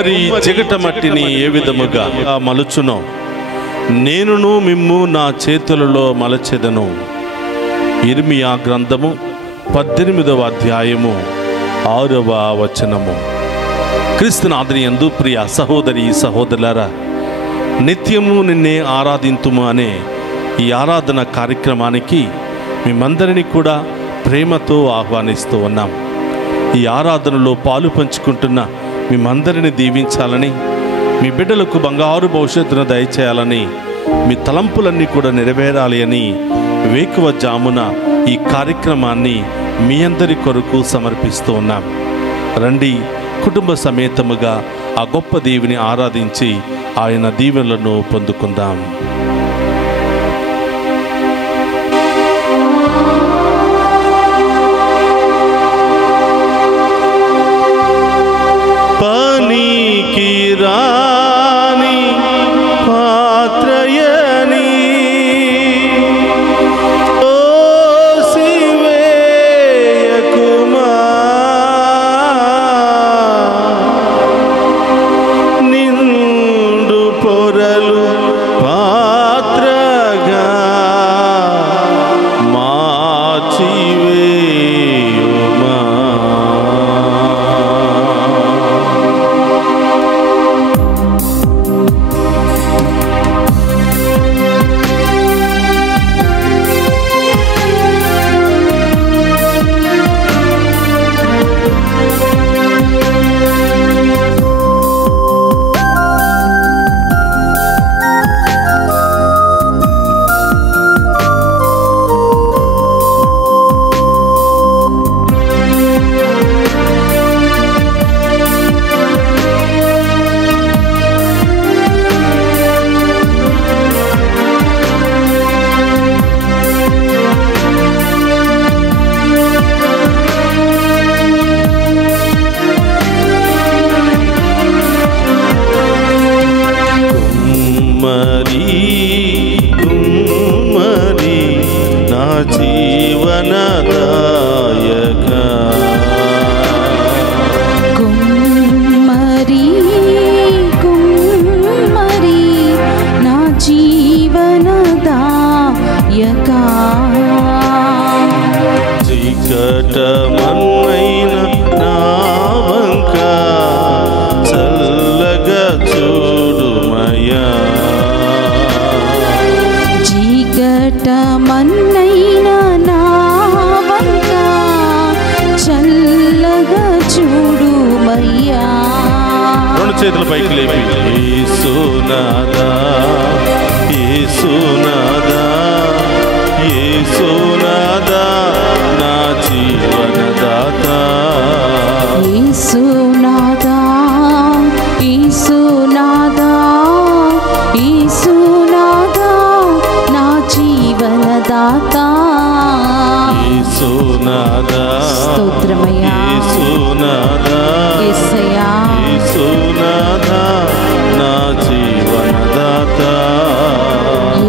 కుమ్మరి చిగట మట్టిని ఏ విధముగా మలుచునో నేనును మిమ్ము నా చేతులలో మలచెదను. ఇర్మియా గ్రంథము 18వ అధ్యాయము 6వ వచనము. క్రీస్తునాథుని యందు ప్రియ సహోదరి సహోదరులారా, నిత్యము నిన్నే ఆరాధింతుము అనే ఈ ఆరాధన కార్యక్రమానికి మేమందరినీ కూడా ప్రేమతో ఆహ్వానిస్తూ ఉన్నాం. ఈ ఆరాధనలో పాలు పంచుకుంటున్న మేమందరినీ దీవించాలని, మీ బిడ్డలకు బంగారు భవిష్యత్తును దయచేయాలని, మీ తలంపులన్నీ కూడా నెరవేరాలి అని వేకువ జామున ఈ కార్యక్రమాన్ని మీ అందరి కొరకు సమర్పిస్తూ ఉన్నాం. రండి, కుటుంబ సమేతముగా ఆ గొప్ప దేవుని ఆరాధించి ఆయన దీవెనలను పొందుకుందాం. పనికి రాని పాత్రయని ఓసివేయకుమా, నిండు పొరలు పాత్రగా మార్చివేయుమా. కుమ్మరి నా జీవనదాయక, కుమ్మరి కుమ్మరి నా జీవనదాయక, చీకటమన్నైన నా వంక చల్లగా చూడుమయ్యా. చీకటమన్నైన నా వంక చల్లగా చూడుమయ్యా. రెండు చేతుల పైకి లేపి యేసునాదా యేసునాదా యేసునాదా నా జీవనదాత, యేసునాదా యేసునాదా యేసునాదా నా జీవనదాత, యేసునాదా స్తోత్రమయ్యా, యేసునాదా యేసయ్యా, యేసునాదా నా జీవనదాత,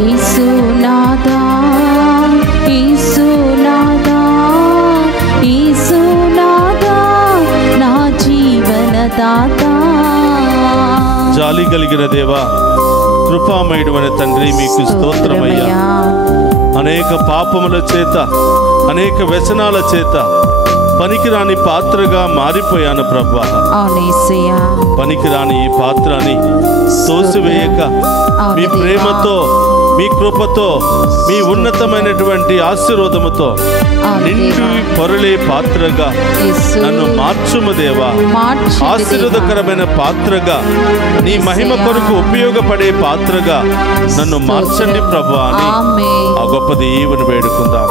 యేసునాదా యేసునాదా యేసునాదా నా జీవనదాత. జాలి కలిగిన దేవా, కృపామయుడైన తండ్రి, మీకు స్తోత్రమయ్యా. అనేక పాపముల చేత, అనేక వ్యసనాల చేత పనికిరాని పాత్రగా మారిపోయాను ప్రభువా. పనికిరాని ఈ పాత్రని తోసివేయక మీ ప్రేమతో, మీ కృపతో, మీ ఉన్నతమైనటువంటి ఆశీర్వాదముతో నిండి పొరలే పాత్రగా నన్ను మార్చుము దేవా. ఆశీర్వాదకరమైన పాత్రగా, నీ మహిమ కొరకు ఉపయోగపడే పాత్రగా నన్ను మార్చండి ప్రభువా అని ఆ గొప్ప దేవుని వేడుకుందాం.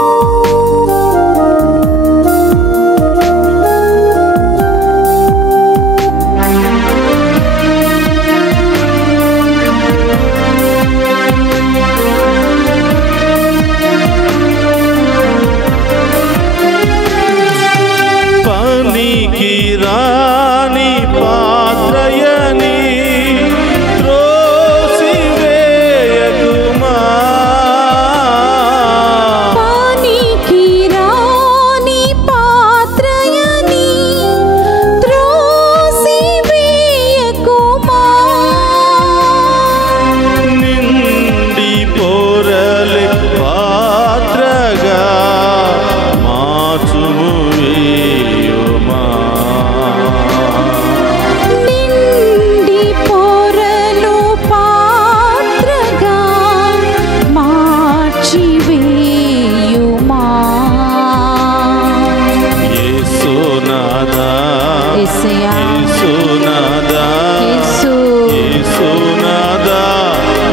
పనికి రాని పాత్రయని త్రోసివేయకుమా, పనికి యేసయ్యా యేసునాథా యేసు యేసునాథా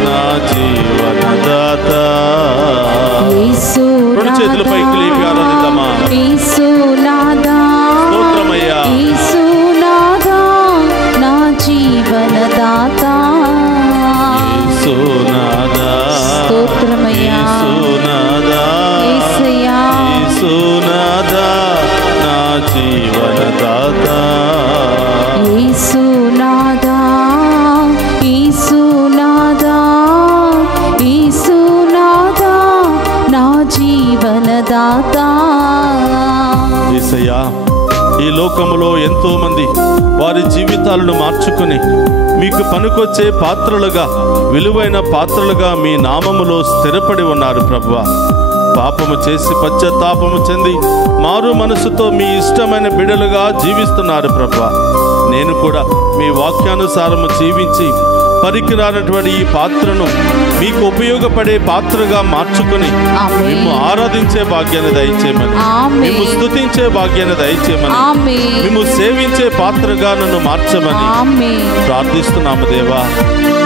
నా జీవనదాత. యేసు రెండు చేతుల పైకి లేపి ఆరాధిద్దామా. యేసునాథా స్తోత్రమయ్యా. యేసునాథా నా జీవనదాత. యేసునాథా స్తోత్రమయ్యా యేసునాథా యేసయ్యా యేసునాథా నా జీవనదాత. యేసునాథా యేసునాథా యేసునాథా నా జీవనదాత. యేసయ్యా, ఈ లోకములో ఎంతో మంది వారి జీవితాలను మార్చుకుని మీకు పనికొచ్చే పాత్రలుగా, విలువైన పాత్రలుగా మీ నామములో స్థిరపడి ఉన్నారు ప్రభువా. పాపము చేసి పశ్చాత్తాపము చెంది మారు మనసుతో మీ ఇష్టమైన బిడ్డలుగా జీవిస్తున్నారు ప్రభువా. నేను కూడా మీ వాక్యానుసారము జీవించి పనికిరానటువంటి ఈ పాత్రను మీకు ఉపయోగపడే పాత్రగా మార్చుకుని ఆమేన్. మేము ఆరాధించే భాగ్యాన్ని దయచేయమని, ఆమేన్. మేము స్తుతించే భాగ్యాన్ని దయచేయమని, ఆమేన్. మేము సేవించే పాత్రగా నన్ను మార్చమని ఆమేన్. ప్రార్థిస్తున్నాము దేవా.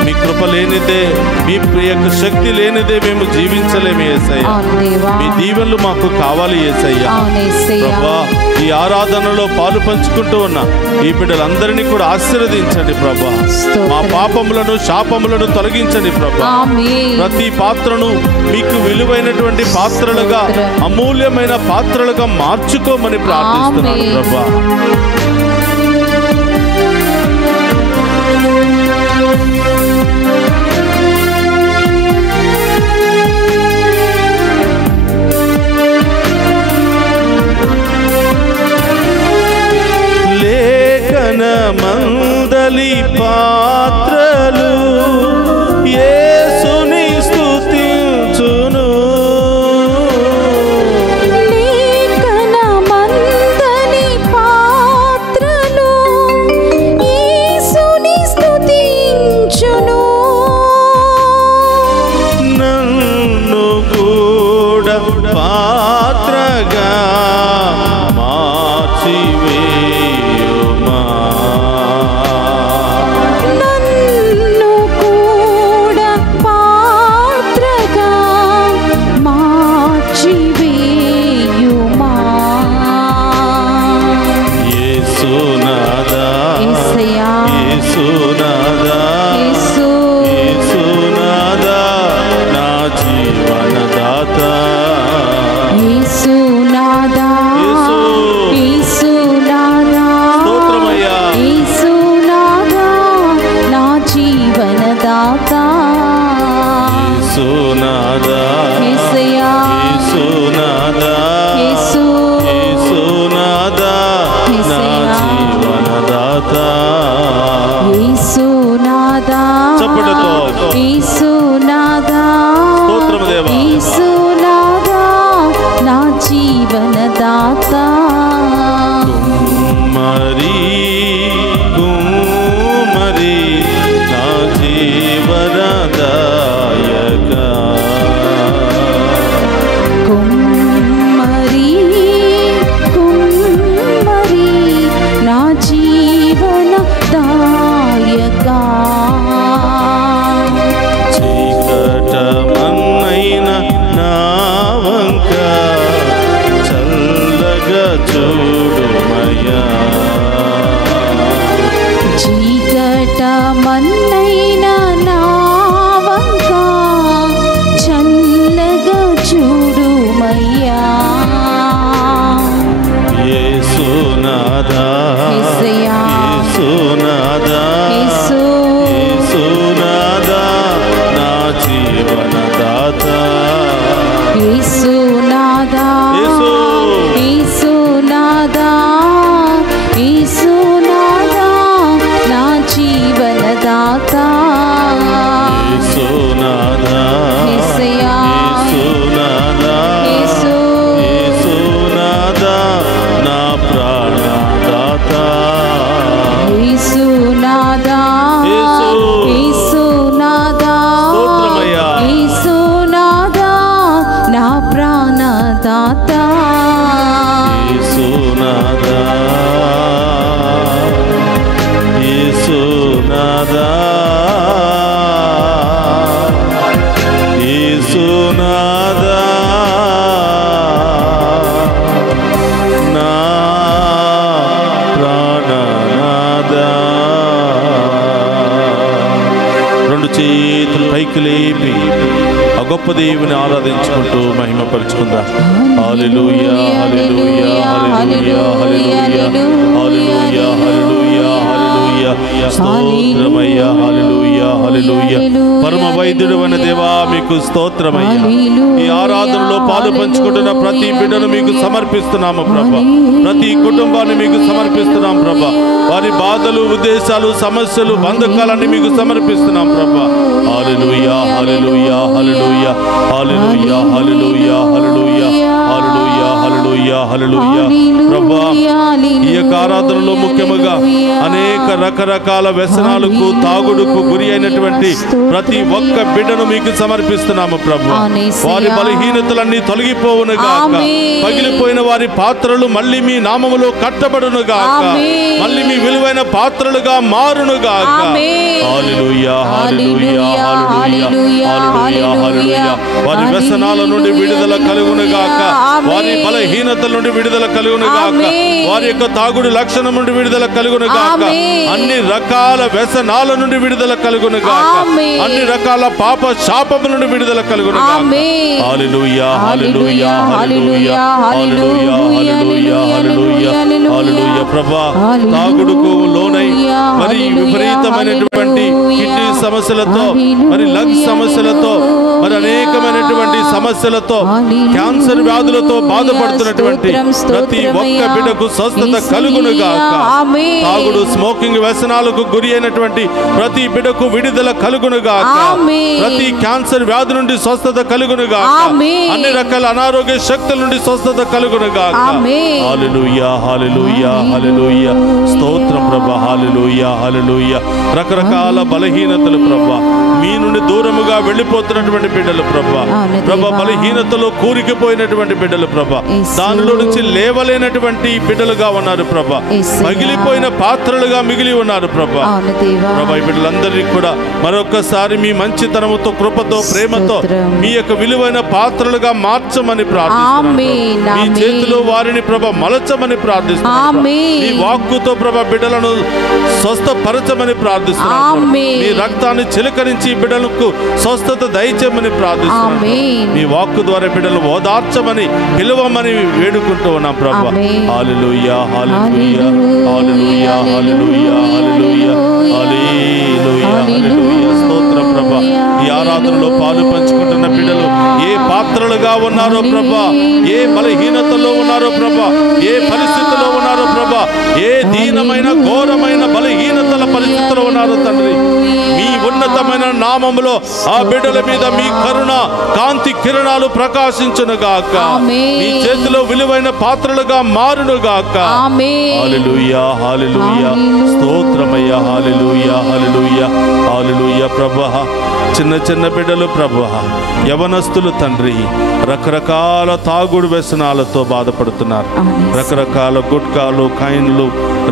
మీ కృప లేనిదే, మీ యొక్క శక్తి లేనిదే మేము జీవించలేము యేసయ్య. అవును దేవా. మీ దీవెనలు మాకు కావాలి యేసయ్య. అవును యేసయ్యా. ప్రభా, ఈ ఆరాధనలో పాలు పంచుకుంటూ ఉన్న ఈ బిడ్డలందరినీ కూడా ఆశీర్వదించండి ప్రభా. స్తోత్రం. మా పాపములను శాపములను తొలగించండి ప్రభా. ఆమేన్. ప్రతి పాత్రను మీకు విలువైనటువంటి పాత్రలుగా, స్తోత్రం. అమూల్యమైన పాత్రలుగా మార్చుకోమని ప్రార్థిస్తున్నాను ఆమేన్. ప్రభా. లేఖన మందలి పాత్రలు యేసుని స్తుతించును. లేఖన మందలి పాత్రలు యేసుని స్తుతించును. నన్ను కూడా పాత్రగా మార్చివేయుమా. నన్ను కూడా పాత్రగా మార్చివేయుమా. యేసునాథా యేసయ్యా. యేసునాథా యేసు యేసునాథా నా జీవనదాత. యేసునాథా యేసు. యేసునాథా స్తోత్రమయ్యా. యేసునాథా నా జీవనదాత. యేసునాథా యేసయ్యా. యేసునాథా యేసు యేసునాథా నా యేసయ్యా. జీవనదాత. యేసునాథా చేతులు పైకి లేపి ఆ గొప్ప దేవుని ఆరాధించుకుంటూ మహిమపరుచుకుందాం. హల్లెలూయా హల్లెలూయా హల్లెలూయా హల్లెలూయా హల్లెలూయా హల్లెలూయా హల్లెలూయా స్తోత్రమయ్యా హల్లెలూయా హల్లెలూయా. పరమ వైద్యుడైన దేవా మీకు స్తోత్రమయ్యా. ఈ ఆరాధనలో పాలు పంచుకుంటున్న ప్రతి బిడ్డను మీకు సమర్పిస్తున్నాము ప్రభా. ప్రతి కుటుంబాన్ని మీకు సమర్పిస్తున్నాం ప్రభా. వారి బాధలు, ఉద్దేశాలు, సమస్యలు, బంధకాలన్నీ మీకు సమర్పిస్తున్నాం ప్రభా. హల్లెలూయా హల్లెలూయా హల్లెలూయా హల్లెలూయా హల్లెలూయా హల్లెలూయా హల్లెలూయా హల్లెలూయా హల్లెలూయా ప్రభా. ఈ యొక్క ఆరాధనలో ముఖ్యముగా అనేక రకరకాల వ్యసనాలకు, తాగుడుకు గురి అయినటువంటి ప్రతి ఒక్క బిడ్డను మీకు సమర్పిస్తున్నాము ప్రభా. వారి బలహీనతలన్నీ తొలగిపోవును గాక. పగిలిపోయిన వారి పాత్రలు మళ్ళీ మీ నామములో కట్టబడును గాక. మళ్ళీ మీ విలువైన పాత్రలుగా మారును గాక. హల్లెలూయా హల్లెలూయా హల్లెలూయా హల్లెలూయా హల్లెలూయా. వారి వ్యసనాల నుండి విడుదల కలుగును గాక. వారి బలహీనతల నుండి విడుదల కలుగును గాక. వారి యొక్క తాగుడు లక్షణం నుండి విడుదల కలుగును గాక. అన్ని రకాల వ్యసనాల నుండి విడుదల కలుగును గాక. అన్ని రకాల పాప శాపము నుండి విడుదల కలుగును గాక. హల్లెలూయా హల్లెలూయా హల్లెలూయా హల్లెలూయా హల్లెలూయా హల్లెలూయా హల్లెలూయా ప్రభా. తాగుడుకు లోనై మరి విపరీతమైనటువంటి కిడ్నీ సమస్యలతో, మరి లంగ్స్ సమస్యలతో, మరి అనేకమైనటువంటి సమస్యలతో, క్యాన్సర్ వ్యాధులతో బాధపడుతున్నటువంటి ప్రతి ఒక్క బిడ్డకు స్వస్థత కలుగును గాక. తాగుడు, స్మోకింగ్ వ్యసనాలకు గురి అయినటువంటి ప్రతి బిడ్డకు విడుదల కలుగును గాక. ప్రతి క్యాన్సర్ వ్యాధి నుండి స్వస్థత కలుగును గాక. అన్ని రకాల అనారోగ్య శక్తుల నుండి స్వస్థత కలుగును గాక. హల్లెలూయా హల్లెలూయా హల్లెలూయా స్తోత్రం ప్రభా. హల్లెలూయా హల్లెలూయా. రకరకాల బలహీనతలు ప్రభా, మీ నుండి దూరముగా వెళ్ళిపోతున్నటువంటి బిడ్డలు ప్రభా. ప్రభా బలహీనతలో కూరికిపోయినటువంటి బిడ్డలు ప్రభా, దానిలో నుంచి లేవలేనటువంటి బిడ్డలుగా ఉన్నారు ప్రభా. పగిలిపోయిన పాత్రలుగా మిగిలి ఉన్నారు ప్రభా. ప్రభా ఈ బిడ్డలందరినీ కూడా మరొకసారి మీ మంచితనముతో, కృపతో, ప్రేమతో మీ యొక్క విలువైన పాత్రలుగా మార్చమని ప్రార్థిస్తున్నాను. మీ చేతిలో వారిని ప్రభా మలచమని ప్రార్థిస్తున్నాను. మీ వాక్కుతో ప్రభా బిడ్డలను స్వస్థపరచమని ప్రార్థిస్తున్నాను. మీ రక్తాన్ని చిలకరించి బిడ్డలకు స్వస్థత దయచేయమని ప్రార్థిస్తున్నాను. మీ వాక్కు ద్వారా బిడ్డలు ఓదార్చమని, పిలువమని వేడుకుంటూ ఉన్నాం ప్రభా. హల్లెలూయా హల్లెలూయా హల్లెలూయా హల్లెలూయా హల్లెలూయా హల్లెలూయా హల్లెలూయా స్తోత్రం ప్రభా. ఈ ఆరాధనలో పాలు పంచుకుంటున్న బిడ్డలు ఏ పాత్రలుగా ఉన్నారో ప్రభా, ఏ బలహీనతలో ఉన్నారో ప్రభా, ఏ పరిస్థితిలో ఉన్నారో ప్రభా, ఏ దీనమైన ఘోరమైన బలహీనతల పరిస్థితిలో ఉన్నారో తండ్రి, మీ ఉన్నతమైన నామములో ఆ బిడ్డల మీద మీ కరుణ కాంతి కిరణాలు ప్రకాశించును గాక. మీ చేతిలో విలువైన పాత్రలుగా మారును గాక. హల్లెలూయా హల్లెలూయా స్తోత్రమయ్యా. హల్లెలూయా హల్లెలూయా హల్లెలూయా ప్రభా. చిన్న చిన్న బిడ్డలు ప్రభా, యవనస్తులు తండ్రి రకరకాల తాగుడు వ్యసనాలతో బాధపడుతున్నారు. రకరకాల గుట్కాలు, కైన్లు,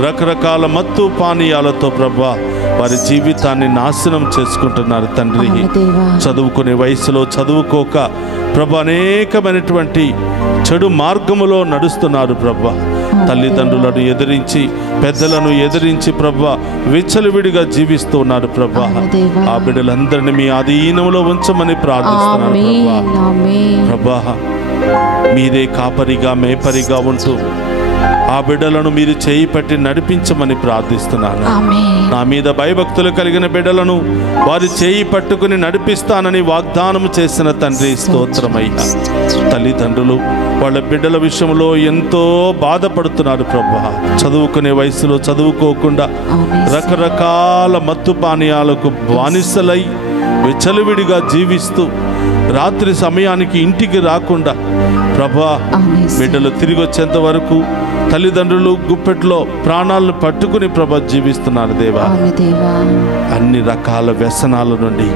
రకరకాల మత్తు పానీయాలతో ప్రభా వారి జీవితాన్ని నాశనం చేసుకుంటున్నారు తండ్రి. చదువుకునే వయసులో చదువుకోక ప్రభా అనేకమైనటువంటి చెడు మార్గములో నడుస్తున్నారు ప్రభా. తల్లిదండ్రులను ఎదిరించి, పెద్దలను ఎదిరించి ప్రభా విచ్చలవిడిగా జీవిస్తూ ఉన్నారు ప్రభా. ఆ బిడ్డలందరినీ మీ అధీనంలో ఉంచమని ప్రార్థిస్తున్నాను ప్రభా. మీదే కాపరిగా, మేపరిగా ఉంటూ ఆ బిడ్డలను మీరు చేయి పట్టి నడిపించమని ప్రార్థిస్తున్నాను. నా మీద భయభక్తులు కలిగిన బిడ్డలను వారి చేయి పట్టుకుని నడిపిస్తానని వాగ్దానం చేసిన తండ్రి స్తోత్రమయ్యా. తల్లిదండ్రులు వాళ్ళ బిడ్డల విషయంలో ఎంతో బాధపడుతున్నారు ప్రభా. చదువుకునే వయసులో చదువుకోకుండా రకరకాల మత్తు పానీయాలకు బానిసలై విచ్చలవిడిగా జీవిస్తూ రాత్రి సమయానికి ఇంటికి రాకుండా ప్రభా బిడ్డలు తిరిగి వచ్చేంత వరకు తల్లిదండ్రులు గుప్పెట్లో ప్రాణాలను పట్టుకుని ప్రభా జీవిస్తున్నారు దేవా. అన్ని రకాల వ్యసనాల నుండి,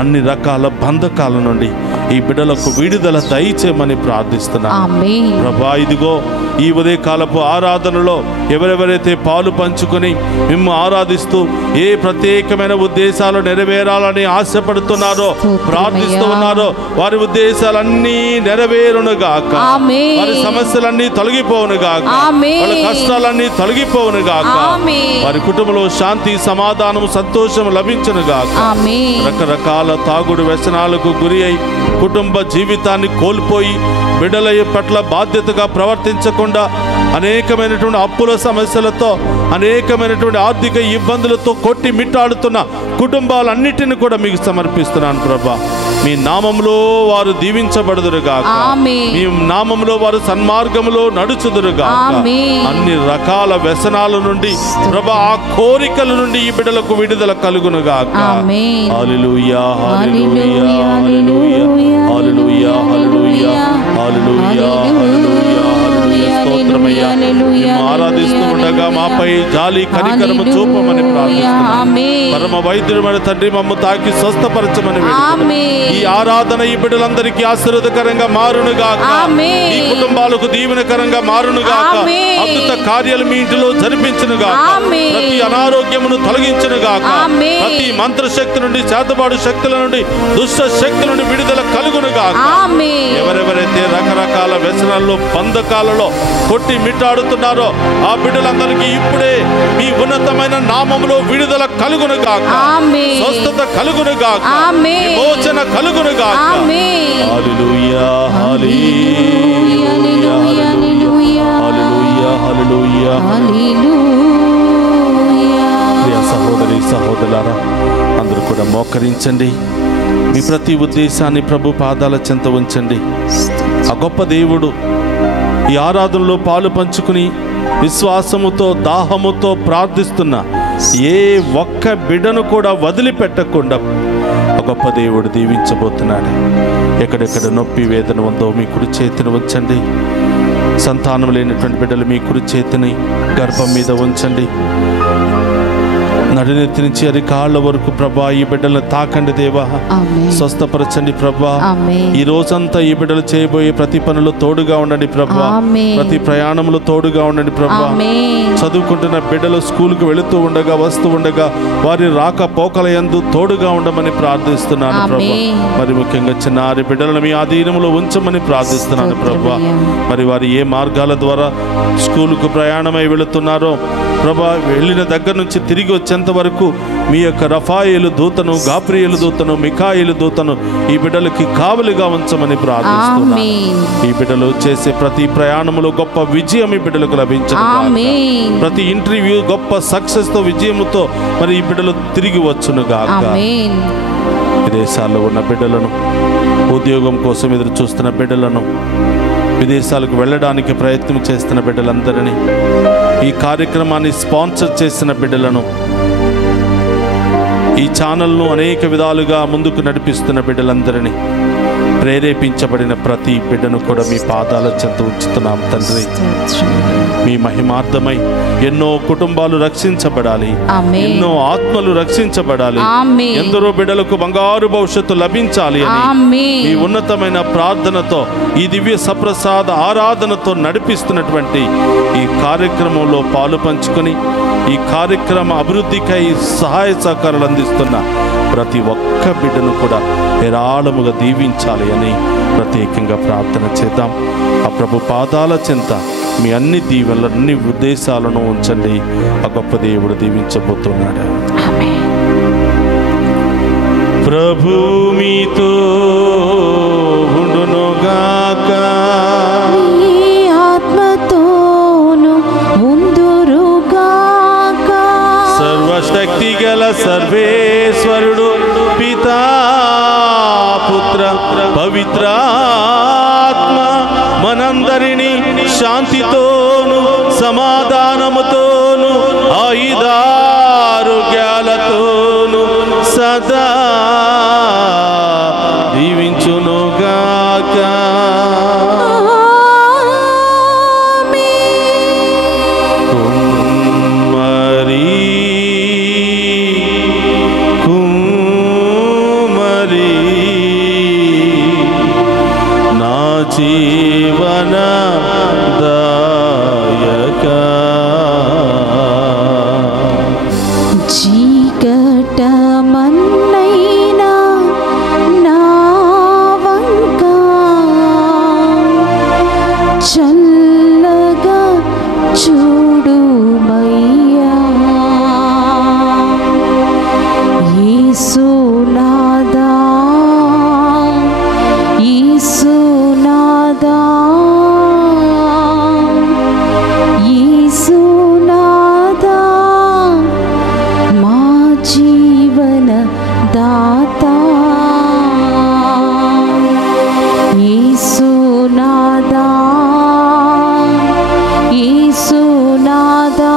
అన్ని రకాల బంధకాల నుండి ఈ బిడ్డలకు విడుదల దయచేయమని ప్రార్థిస్తున్నాను ఆమేన్. ప్రభా. ఇదిగో ఈ ఉదయకాలపు ఆరాధనలో ఎవరెవరైతే పాలు పంచుకొని మిమ్ము ఆరాధిస్తూ ఏ ప్రత్యేకమైన ఉద్దేశాలు నెరవేరాలని ఆశపడుతున్నారో, ప్రార్థిస్తూ ఉన్నారో, వారి ఉద్దేశాలన్నీ నెరవేరునుగాక. ఆమేన్. వారి సమస్యలన్నీ తొలగిపోవునుగాక. ఆమేన్. వాళ్ళ కష్టాలన్నీ తొలగిపోవునుగాక. ఆమేన్. వారి కుటుంబంలో శాంతి, సమాధానం, సంతోషం లభించునుగాక. ఆమేన్. రకరకాల తాగుడు వ్యసనాలకు గురి అయి కుటుంబ జీవితాన్ని కోల్పోయి బిడ్డల పట్ల బాధ్యతగా ప్రవర్తించకుండా అనేకమైనటువంటి అప్పుల సమస్యలతో, అనేకమైనటువంటి ఆర్థిక ఇబ్బందులతో కొట్టి మిట్టాడుతున్న కుటుంబాలన్నిటిని కూడా మీకు సమర్పిస్తున్నాను ప్రభా. మీ నామములో వారు దీవించబడుదురుగాక. ఆమేన్. మీ నామములో వారు సన్మార్గములో నడుచుదురుగాక. ఆమేన్. అన్ని రకాల వ్యసనాల నుండి ప్రభా, ఆ కోరికల నుండి ఈ బిడ్డలకు విడుదల కలుగునుగాక. ఆమేన్. హల్లెలూయా, హల్లెలూయా, హల్లెలూయా, హల్లెలూయా, హల్లెలూయా, హల్లెలూయా, హల్లెలూయా, హల్లెలూయా. స్తోత్రమయ్యా. మేము ఆరాధిస్తూ ఉండగా మాపై జాలి కనికరము చూపమని ప్రార్థిస్తున్నాము. ఆమేన్. పరమ వైద్యుడైన తండ్రి, మమ్ము తాకి స్వస్థపరచమని వేడుకుంటున్నాము. ఆమేన్. ఈ ఆరాధన ఈ బిడ్డలందరికీ ఆశీర్వాదకరంగా మారునుగాక. ఆమేన్. ఈ కుటుంబాలకు దీవెనకరంగా మారునుగాక. ఆమేన్. అద్భుత కార్యాలు మీ ఇంటిలో జరిపించునుగాక. ఆమేన్. ప్రతి అనారోగ్యమును తొలగించునుగాక. ఆమేన్. ప్రతి మంత్రశక్తి నుండి, చేతబాడు శక్తుల నుండి, దుష్ట శక్తుల నుండి విడుదల కలుగునుగాక. ఆమేన్. ఎవరెవరైతే రకరకాల వ్యసనాల్లో, బంధకాలలో కొట్టి మిట్టాడుతున్నారో ఆ బిడ్డలందరికీ ఇప్పుడే మీ ఉన్నతమైన నామములో విడుదల కలుగునుగాక. ఆమేన్. స్వస్థత కలుగునుగాక. ఆమేన్. విమోచన కలుగునుగాక. ఆమేన్. హల్లెలూయా, హల్లెలూయా, హల్లెలూయా, హల్లెలూయా, హల్లెలూయా. హల్లెలూయా. ప్రియ సహోదరి సహోదరులారా, అందరూ కూడా మోకరించండి. మీ ప్రతి ఉద్దేశాన్ని ప్రభు పాదాల చెంత ఉంచండి. ఆ గొప్ప దేవుడు ఈ ఆరాధనలో పాలు పంచుకుని విశ్వాసముతో, దాహముతో ప్రార్థిస్తున్న ఏ ఒక్క బిడ్డను కూడా వదిలిపెట్టకుండా ఆ గొప్ప దేవుడు దీవించబోతున్నాడు. ఎక్కడెక్కడ నొప్పి, వేదన ఉందో మీ కుడి చేతిని ఉంచండి. సంతానం లేనటువంటి బిడ్డలు మీ కుడి చేతిని గర్భం మీద ఉంచండి. నడినెత్తి నుంచి అరికాళ్ళ వరకు ప్రభా ఈ బిడ్డలను తాకండి దేవా. ఆమేన్. స్వస్థపరచండి ప్రభా. ఆమేన్. ఈ రోజంతా ఈ బిడ్డలు చేయబోయే ప్రతి పనులు తోడుగా ఉండండి ప్రభా. ఆమేన్. ప్రతి ప్రయాణంలో తోడుగా ఉండండి ప్రభా. ఆమేన్. చదువుకుంటున్న బిడ్డలు స్కూల్కి వెళుతూ ఉండగా, వస్తూ ఉండగా వారి రాకపోకల యందు తోడుగా ఉండమని ప్రార్థిస్తున్నాను ప్రభా. ఆమేన్. మరి ముఖ్యంగా చిన్నారి బిడ్డలను మీ ఆధీనంలో ఉంచమని ప్రార్థిస్తున్నాను ప్రభా. మరి వారు ఏ మార్గాల ద్వారా స్కూలుకు ప్రయాణమై వెళుతున్నారో ప్రభా, వెళ్ళిన దగ్గర నుంచి తిరిగి వచ్చేంత వరకు మీ యొక్క రఫాయేలు దూతను, గాబ్రియేలు దూతను, మిఖాయేలు దూతను ఈ బిడ్డలకి కావలిగా ఉంచమని ప్రార్థిస్తున్నాను. ఆమేన్. ఈ బిడ్డలు చేసే ప్రతి ప్రయాణములో గొప్ప విజయం ఈ బిడ్డలకు లభించను. ఆమేన్. ప్రతి ఇంటర్వ్యూ గొప్ప సక్సెస్ తో, విజయముతో మరి ఈ బిడ్డలు తిరిగి వచ్చునుగాక. ఆమేన్. విదేశాల్లో ఉన్న బిడ్డలను, ఉద్యోగం కోసం ఎదురు చూస్తున్న బిడ్డలను, విదేశాలకు వెళ్ళడానికి ప్రయత్నం చేస్తున్న బిడ్డలందరినీ, ఈ కార్యక్రమాన్ని స్పాన్సర్ చేసిన బిడ్డలను, ఈ ఛానల్ను అనేక విధాలుగా ముందుకు నడిపిస్తున్న బిడ్డలందరినీ, ప్రేరేపించబడిన ప్రతి బిడ్డను కూడా మీ పాదాల చెంత ఉంచుతున్నాం తండ్రి. మీ మహిమార్థమై ఎన్నో కుటుంబాలు రక్షించబడాలి. ఆమేన్. ఎన్నో ఆత్మలు రక్షించబడాలి. ఆమేన్. ఎందరో బిడ్డలకు బంగారు భవిష్యత్తు లభించాలి అని ఆమేన్. ఈ ఉన్నతమైన ప్రార్థనతో, ఈ దివ్య సప్రసాద ఆరాధనతో నడిపిస్తున్నటువంటి ఈ కార్యక్రమంలో పాలు పంచుకొని ఈ కార్యక్రమ అభివృద్ధికై సహాయ సహకారాలు అందిస్తున్న ప్రతి ఒక్క బిడ్డను కూడా హేరాళముగా దీవించాలి అని ప్రత్యేకంగా ప్రార్థన చేద్దాం. ఆ ప్రభు పాదాల చెంత మీ అన్ని దీవెనలు, అన్ని ఉద్దేశాలను ఉంచండి. ఆ గొప్ప దేవుడు దీవించబోతున్నాడు. ప్రభు మీతో ఉండునుగాక. నీ ఆత్మతోను ఉందురుగాక. సర్వశక్తి గల సర్వేశ్వరుడు పితా, పుత్ర, పవిత్రాత్మ మనందరినీ శాంతితోను, సమాధానముతోను, ఆయుధారోగ్యాలతోను సదా దీవించునుగాక. కుమ్మరి దాతా యేసునాదా యేసునాదా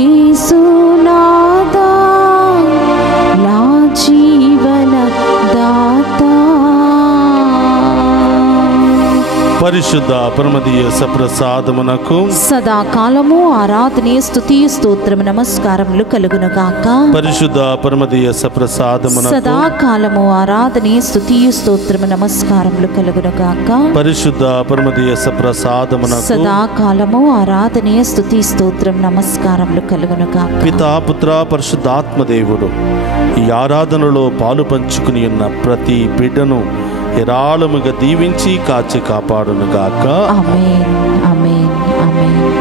యేసునాదా నా జీవన దాతా. పరిశుద్ధ పరమదీయ సప్రసాదమునకు సదాకాలము ఆరాధనే స్తుతి స్తోత్రము నమస్కారములు కలుగునుగాక. పరిశుద్ధ పరమదీయ సప్రసాదమునకు సదాకాలము ఆరాధనే స్తుతి స్తోత్రము నమస్కారములు కలుగునుగాక. పరిశుద్ధ పరమదీయ సప్రసాదమునకు సదాకాలము ఆరాధనే స్తుతి స్తోత్రం నమస్కారములు కలుగునుగాక. పితా పుత్ర పరిశుద్ధాత్మ దేవుడు ఈ ఆరాధనలో పాలు పంచుకుని ఉన్న ప్రతి బిడ్డను హేరాళముగా దీవించి కాచి కాపాడునుగాక. ఆమేన్ ఆమేన్ ఆమేన్.